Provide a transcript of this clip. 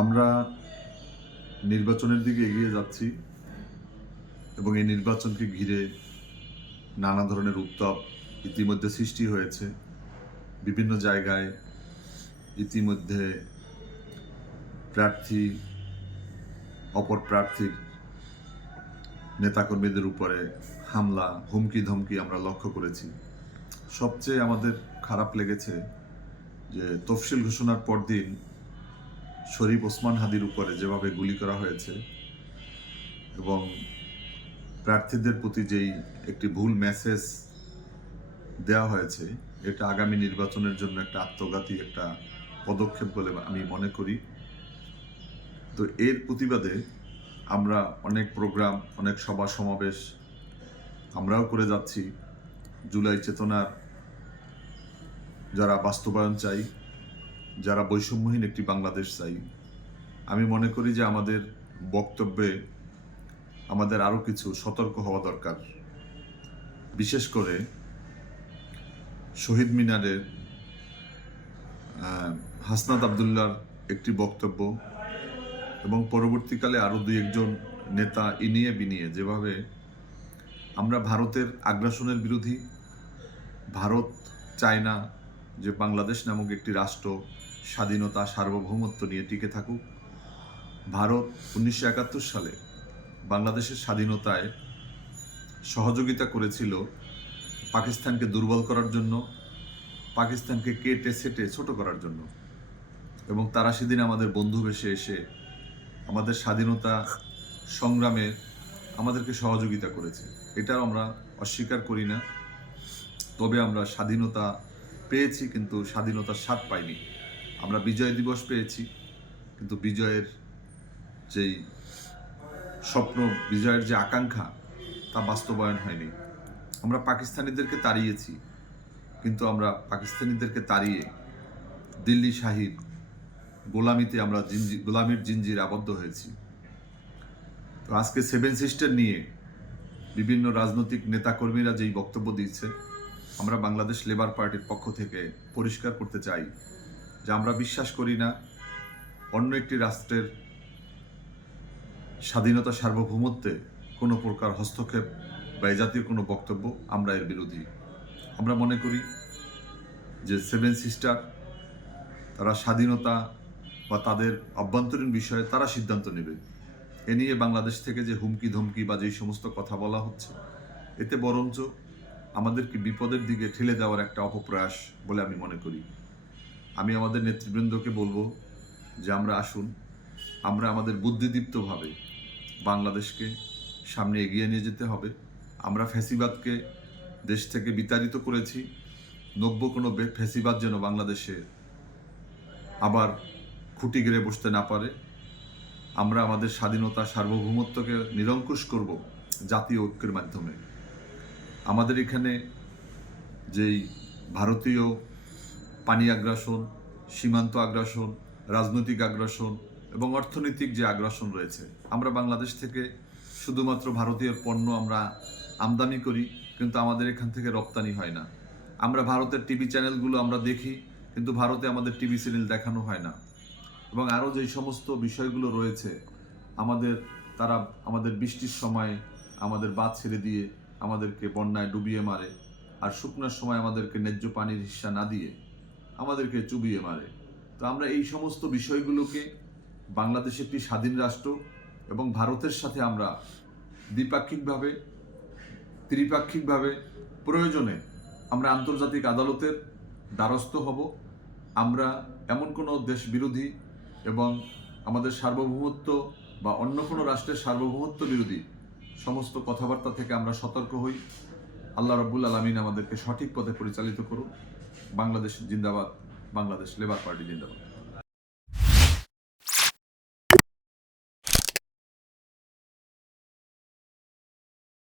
আমরা নির্বাচনের দিকে এগিয়ে যাচ্ছি এবং এই নির্বাচনকে ঘিরে নানা ধরনের উত্তাপ ইতিমধ্যে সৃষ্টি হয়েছে। বিভিন্ন জায়গায় ইতিমধ্যে প্রার্থী অপর প্রার্থীর নেতাকর্মীদের উপরে হামলা, হুমকি ধমকি আমরা লক্ষ্য করেছি। সবচেয়ে আমাদের খারাপ লেগেছে যে তফসিল ঘোষণার পরদিন শরীফ ওসমান হাদির উপরে যেভাবে গুলি করা হয়েছে এবং প্রার্থীদের প্রতি যেই একটি ভুল মেসেজ দেওয়া হয়েছে, এটা আগামী নির্বাচনের জন্য একটা আত্মঘাতী একটা পদক্ষেপ বলে আমি মনে করি। তো এর প্রতিবাদে আমরা অনেক প্রোগ্রাম, অনেক সভা সমাবেশ আমরাও করে যাচ্ছি। জুলাই চেতনার যারা বাস্তবায়ন চাই, যারা বৈষম্যহীন একটি বাংলাদেশ চাই, আমি মনে করি যে আমাদের বক্তব্যে আমাদের আরও কিছু সতর্ক হওয়া দরকার। বিশেষ করে শহীদ মিনারের হাসনাত আবদুল্লাহর একটি বক্তব্য এবং পরবর্তীকালে আরও দুই একজন নেতা ইনিয়ে বিনিয়ে যেভাবে আমরা ভারতের আগ্রাসনের বিরোধী, ভারত চায় না যে বাংলাদেশ নামক একটি রাষ্ট্র স্বাধীনতা সার্বভৌমত্ব নিয়ে টিকে থাকুক। ভারত 1971 সালে বাংলাদেশের স্বাধীনতায় সহযোগিতা করেছিল পাকিস্তানকে দুর্বল করার জন্য, পাকিস্তানকে কেটে সেটে ছোট করার জন্য, এবং তারা সেদিন আমাদের বন্ধু বেশে এসে আমাদের স্বাধীনতা সংগ্রামে আমাদেরকে সহযোগিতা করেছে। এটাও আমরা অস্বীকার করি না। তবে আমরা স্বাধীনতা পেয়েছি, কিন্তু স্বাধীনতার স্বাদ পাইনি। আমরা বিজয় দিবস পেয়েছি, কিন্তু বিজয়ের যেই স্বপ্ন, বিজয়ের যে আকাঙ্ক্ষা, তা বাস্তবায়ন হয়নি। আমরা পাকিস্তানিদেরকে তাড়িয়েছি, কিন্তু আমরা পাকিস্তানিদেরকে তাড়িয়ে দিল্লি শাহীর গোলামিতে আমরা গোলামির জিঞ্জির আবদ্ধ হয়েছি। তো আজকে 7 সিস্টার নিয়ে বিভিন্ন রাজনৈতিক নেতাকর্মীরা যেই বক্তব্য দিচ্ছে, আমরা বাংলাদেশ লেবার পার্টির পক্ষ থেকে পরিষ্কার করতে চাই যে আমরা বিশ্বাস করি না অন্য একটি রাষ্ট্রের স্বাধীনতা সার্বভৌমত্বে কোনো প্রকার হস্তক্ষেপ বা এ জাতীয় কোনো বক্তব্য, আমরা এর বিরোধী। আমরা মনে করি যে 7 সিস্টার তারা স্বাধীনতা বা তাদের অভ্যন্তরীণ বিষয়ে তারা সিদ্ধান্ত নেবে। এ নিয়ে বাংলাদেশ থেকে যে হুমকি ধমকি বা যেই সমস্ত কথা বলা হচ্ছে, এতে বরঞ্চ আমাদেরকে বিপদের দিকে ঠেলে দেওয়ার একটা অপপ্রয়াস বলে আমি মনে করি। আমি আমাদের নেতৃবৃন্দকে বলবো যে আমরা আসুন, আমরা আমাদের বুদ্ধিদীপ্তভাবে বাংলাদেশকে সামনে এগিয়ে নিয়ে যেতে হবে। আমরা ফ্যাসিবাদকে দেশ থেকে বিতাড়িত করেছি, নব্য কোনো ফ্যাসিবাদ যেন বাংলাদেশে আবার খুঁটি গেড়ে বসতে না পারে। আমরা আমাদের স্বাধীনতা সার্বভৌমত্বকে নিরঙ্কুশ করব জাতীয় ঐক্যের মাধ্যমে। আমাদের এখানে যেই ভারতীয় পানি আগ্রাসন, সীমান্ত আগ্রাসন, রাজনৈতিক আগ্রাসন এবং অর্থনৈতিক যে আগ্রাসন রয়েছে, আমরা বাংলাদেশ থেকে শুধুমাত্র ভারতীয় পণ্য আমরা আমদানি করি, কিন্তু আমাদের এখান থেকে রপ্তানি হয় না। আমরা ভারতের টিভি চ্যানেলগুলো আমরা দেখি, কিন্তু ভারতে আমাদের টিভি চ্যানেল দেখানো হয় না। এবং আরও যেই সমস্ত বিষয়গুলো রয়েছে, তারা আমাদের বৃষ্টির সময় আমাদের বাঁধ ছেড়ে দিয়ে আমাদেরকে বন্যায় ডুবিয়ে মারে, আর শুকনার সময় আমাদেরকে ন্যায্য পানির হিস্সা না দিয়ে আমাদেরকে চুবিয়ে মারে। তো আমরা এই সমস্ত বিষয়গুলোকে বাংলাদেশ একটি স্বাধীন রাষ্ট্র এবং ভারতের সাথে আমরা দ্বিপাক্ষিকভাবে, ত্রিপাক্ষিকভাবে প্রয়োজনে আমরা আন্তর্জাতিক আদালতের দ্বারস্থ হব। আমরা এমন কোনো দেশ বিরোধী এবং আমাদের সার্বভৌমত্ব বা অন্য কোনো রাষ্ট্রের সার্বভৌমত্ব বিরোধী সমস্ত কথাবার্তা থেকে আমরা সতর্ক হই। আল্লাহ রাব্বুল আলামিন আমাদেরকে সঠিক পথে পরিচালিত করুন। বাংলাদেশ জিন্দাবাদ, বাংলাদেশ লেবার পার্টি জিন্দাবাদ।